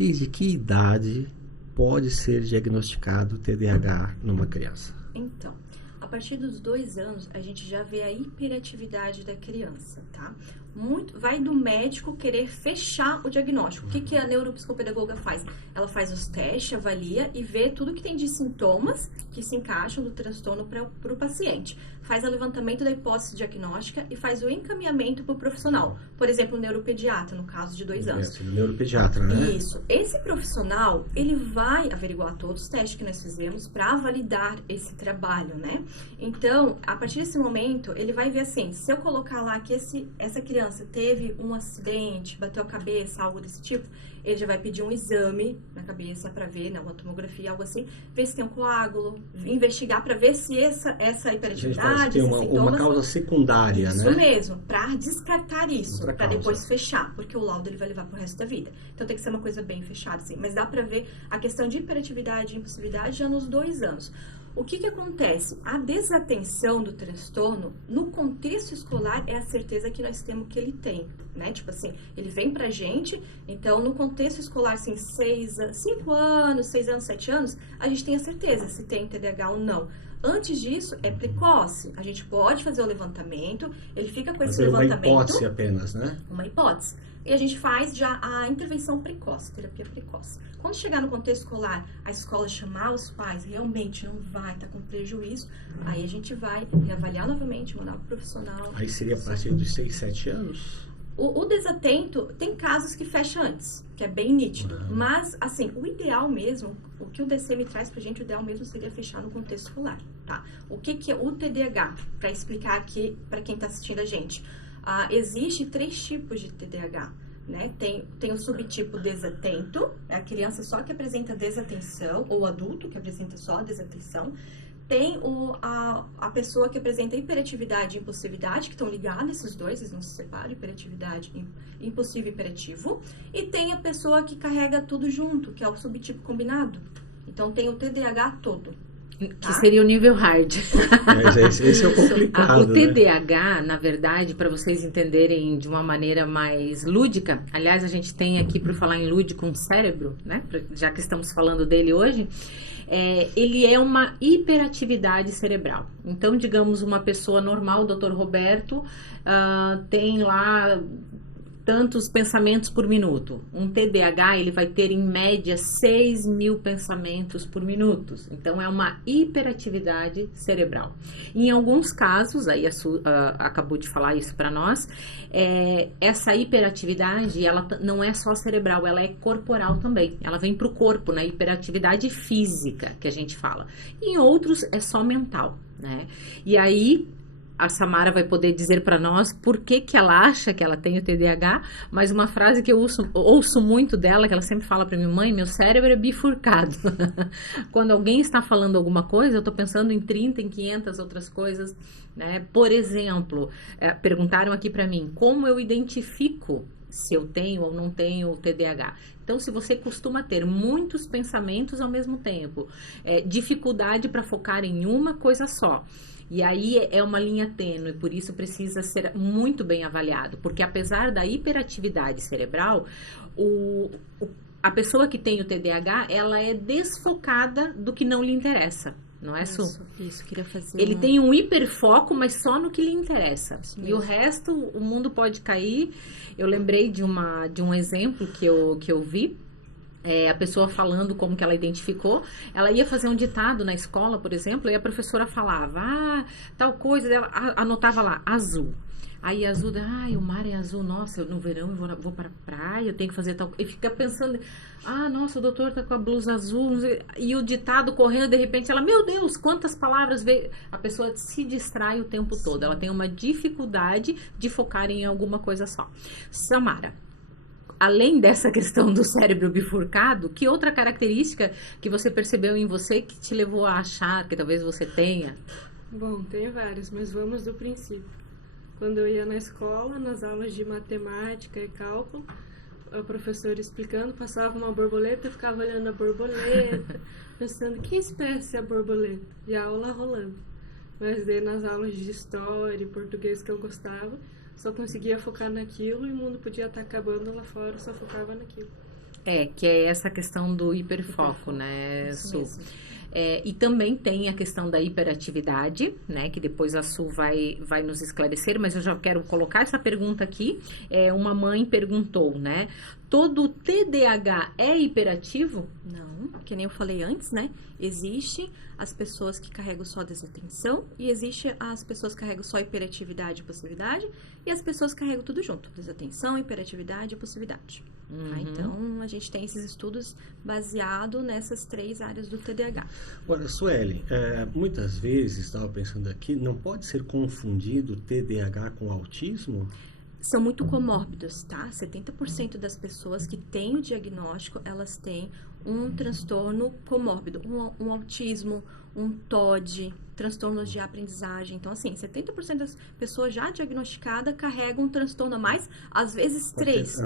partir de que idade pode ser diagnosticado TDAH numa criança? Então, a partir dos 2 anos, a gente já vê a hiperatividade da criança, tá? Vai do médico querer fechar o diagnóstico. O que, que a neuropsicopedagoga faz? Ela faz os testes, avalia e vê tudo que tem de sintomas que se encaixam do transtorno para o paciente. Faz o levantamento da hipótese diagnóstica e faz o encaminhamento para o profissional. Por exemplo, o neuropediatra, no caso de 2 anos. O neuropediatra, né? Isso. Esse profissional, ele vai averiguar todos os testes que nós fizemos para validar esse trabalho, né? Então, a partir desse momento, ele vai ver assim, se eu colocar lá que essa criança teve um acidente, bateu a cabeça, algo desse tipo, ele já vai pedir um exame na cabeça para ver, né, uma tomografia, algo assim, ver se tem um coágulo, investigar para ver se essa hiperatividade, tem uma causa secundária, isso, né? Isso mesmo, para descartar isso, para causa. depois fechar, porque o laudo ele vai levar pro resto da vida. Então tem que ser uma coisa bem fechada, assim. Mas dá para ver a questão de hiperatividade e impulsividade já nos 2 anos. O que acontece? A desatenção do transtorno, no contexto escolar, é a certeza que nós temos que ele tem, né? Tipo assim, ele vem pra gente, então no contexto escolar, assim, 5 anos, 6 anos, 7 anos, a gente tem a certeza se tem TDAH ou não. Antes disso, é precoce. A gente pode fazer o levantamento, ele fica com esse levantamento... uma hipótese apenas, né? Uma hipótese. E a gente faz já a intervenção precoce, terapia precoce. Quando chegar no contexto escolar, a escola chamar os pais, realmente não vai estar com prejuízo, aí a gente vai reavaliar novamente, mandar para o profissional. Aí seria a partir dos 6, 7 anos? O desatento, tem casos que fecha antes, que é bem nítido. Mas, assim, o ideal mesmo, o que o DCM traz pra gente, o ideal mesmo seria fechar no contexto escolar, tá? O que é o TDAH? Para explicar aqui para quem está assistindo a gente. Existe 3 tipos de TDAH, né? Tem o subtipo desatento, é a criança só que apresenta desatenção, ou adulto que apresenta só desatenção. Tem a pessoa que apresenta hiperatividade e impulsividade, que estão ligados esses dois, eles não se separam, hiperatividade, impulsivo e hiperativo. E tem a pessoa que carrega tudo junto, que é o subtipo combinado. Então tem o TDAH todo. Que seria o nível hard. Mas esse é o complicado, O TDAH, na verdade, para vocês entenderem de uma maneira mais lúdica, aliás, a gente tem aqui, para falar em lúdico, um cérebro, né? Já que estamos falando dele hoje, ele é uma hiperatividade cerebral. Então, digamos, uma pessoa normal, o Dr. Roberto, tem lá tantos pensamentos por minuto. Um TDAH, ele vai ter em média 6.000 pensamentos por minuto. Então, é uma hiperatividade cerebral. Em alguns casos, aí a Su acabou de falar isso para nós, essa hiperatividade, ela não é só cerebral, ela é corporal também. Ela vem para o corpo, na hiperatividade física, que a gente fala. Em outros, é só mental, né? E aí, a Samara vai poder dizer para nós por que ela acha que ela tem o TDAH, mas uma frase que eu ouço muito dela, que ela sempre fala para minha mãe, meu cérebro é bifurcado. Quando alguém está falando alguma coisa, eu estou pensando em 30, em 500 outras coisas, né? Por exemplo, perguntaram aqui para mim, como eu identifico se eu tenho ou não tenho o TDAH? Então, se você costuma ter muitos pensamentos ao mesmo tempo, dificuldade para focar em uma coisa só, e aí é uma linha tênue, por isso precisa ser muito bem avaliado, porque apesar da hiperatividade cerebral, a pessoa que tem o TDAH, ela é desfocada do que não lhe interessa. Não é, Su? Isso, queria fazer. Ele tem um hiperfoco, mas só no que lhe interessa. E o resto, o mundo pode cair. Eu lembrei de um exemplo que eu vi. A pessoa falando como que ela identificou, ela ia fazer um ditado na escola, por exemplo, e a professora falava, tal coisa, ela anotava lá, azul. Aí azul, o mar é azul, nossa, no verão eu vou para a praia, eu tenho que fazer tal... E fica pensando, nossa, o doutor tá com a blusa azul, e o ditado correndo, de repente ela, meu Deus, quantas palavras veio... A pessoa se distrai o tempo todo, ela tem uma dificuldade de focar em alguma coisa só. Samara, além dessa questão do cérebro bifurcado, que outra característica que você percebeu em você que te levou a achar que talvez você tenha? Bom, tem várias, mas vamos do princípio. Quando eu ia na escola, nas aulas de matemática e cálculo, a professora explicando, passava uma borboleta, eu ficava olhando a borboleta, pensando, que espécie é a borboleta? E a aula rolando. Mas daí nas aulas de história e português que eu gostava, só conseguia focar naquilo e o mundo podia estar acabando lá fora, só focava naquilo. Que é essa questão do hiperfoco, né, Isso Su? mesmo. E também tem a questão da hiperatividade, né? Que depois a Su vai nos esclarecer, mas eu já quero colocar essa pergunta aqui. Uma mãe perguntou, né? Todo TDAH é hiperativo? Não, que nem eu falei antes, né? Existe as pessoas que carregam só desatenção e existe as pessoas que carregam só hiperatividade e impulsividade e as pessoas que carregam tudo junto, desatenção, hiperatividade e impulsividade. Tá? Então, a gente tem esses estudos baseados nessas 3 áreas do TDAH. Agora, Sueli, muitas vezes, estava pensando aqui, não pode ser confundido TDAH com autismo? São muito comórbidos, tá? 70% das pessoas que têm o diagnóstico, elas têm um transtorno comórbido, um autismo, um TOD, transtornos de aprendizagem. Então, assim, 70% das pessoas já diagnosticadas carregam um transtorno a mais, às vezes 3.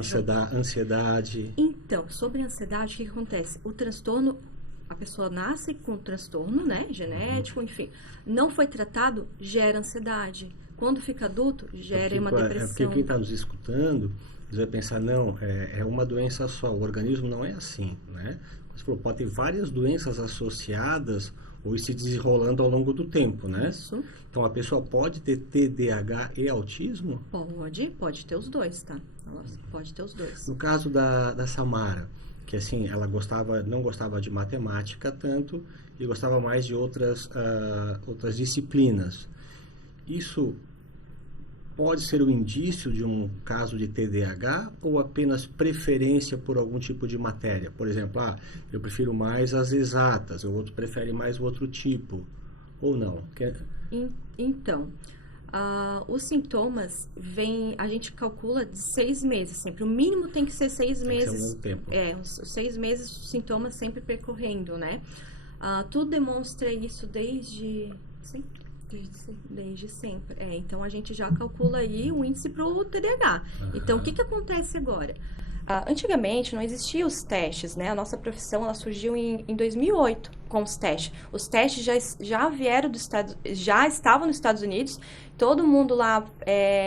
Ansiedade. Então, sobre a ansiedade, o que acontece? O transtorno, a pessoa nasce com transtorno, né, genético, enfim, não foi tratado, gera ansiedade. Quando fica adulto, gera uma depressão. Porque quem está nos escutando, vai pensar, não, é uma doença só, o organismo não é assim, né? Você falou, pode ter várias doenças associadas ou se desenrolando ao longo do tempo, né? Isso. Então, a pessoa pode ter TDAH e autismo? Pode ter os dois, tá? Ela pode ter os dois. No caso da Samara, que assim, ela não gostava de matemática tanto e gostava mais de outras disciplinas. Isso pode ser um indício de um caso de TDAH ou apenas preferência por algum tipo de matéria? Por exemplo, eu prefiro mais as exatas, o outro prefere mais o outro tipo, ou não? Então, os sintomas a gente calcula de 6 meses sempre. O mínimo tem que ser 6 meses. Tem que ser um longo tempo. Os 6 meses, os sintomas sempre percorrendo, né? Tudo demonstra isso desde sempre. Desde sempre. Então, a gente já calcula aí o índice para o TDAH. Então, o que acontece agora? Antigamente, não existiam os testes, né? A nossa profissão, ela surgiu em 2008 com os testes. Os testes já vieram já estavam nos Estados Unidos, todo mundo lá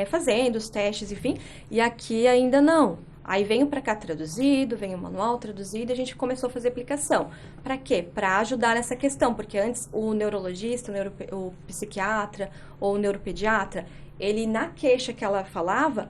fazendo os testes, enfim, e aqui ainda não. Aí veio para cá traduzido, veio o manual traduzido e a gente começou a fazer aplicação. Para quê? Para ajudar nessa questão, porque antes o neurologista, o psiquiatra ou o neuropediatra, ele na queixa que ela falava,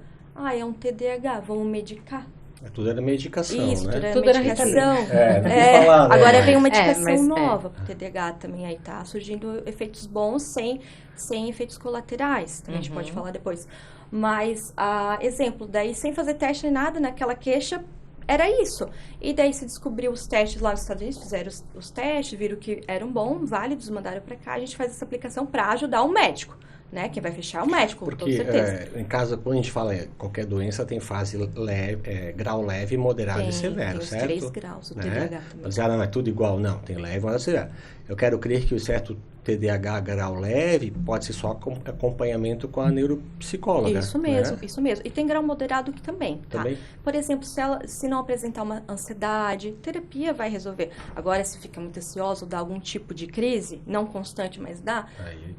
é um TDAH, vamos medicar. Tudo era medicação, Isso, né? tudo era medicação. Falar, né? Agora vem uma medicação nova pro TDAH também, aí tá surgindo efeitos bons sem efeitos colaterais, também a gente pode falar depois. Mas, exemplo, daí sem fazer teste nem nada, naquela queixa, era isso. E daí se descobriu os testes lá nos Estados Unidos, fizeram os testes, viram que eram bons, válidos, mandaram pra cá, a gente faz essa aplicação pra ajudar o médico, né? Quem vai fechar é o médico, com toda certeza. Em casa, quando a gente fala qualquer doença, tem fase leve, grau leve, moderado e severo, tem certo? Tem os 3 graus, o TDAH também. Mas não é tudo igual, não. Tem leve, moderado e severo. Eu quero crer que o certo TDAH grau leve pode ser só acompanhamento com a neuropsicóloga. Isso mesmo, isso mesmo. E tem grau moderado que também, tá? Também? Por exemplo, se não apresentar uma ansiedade, terapia vai resolver. Agora, se fica muito ansioso ou dá algum tipo de crise, não constante, mas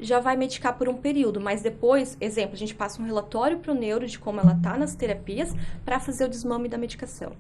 já vai medicar por um período. Mas depois, exemplo, a gente passa um relatório pro neuro de como ela tá nas terapias para fazer o desmame da medicação.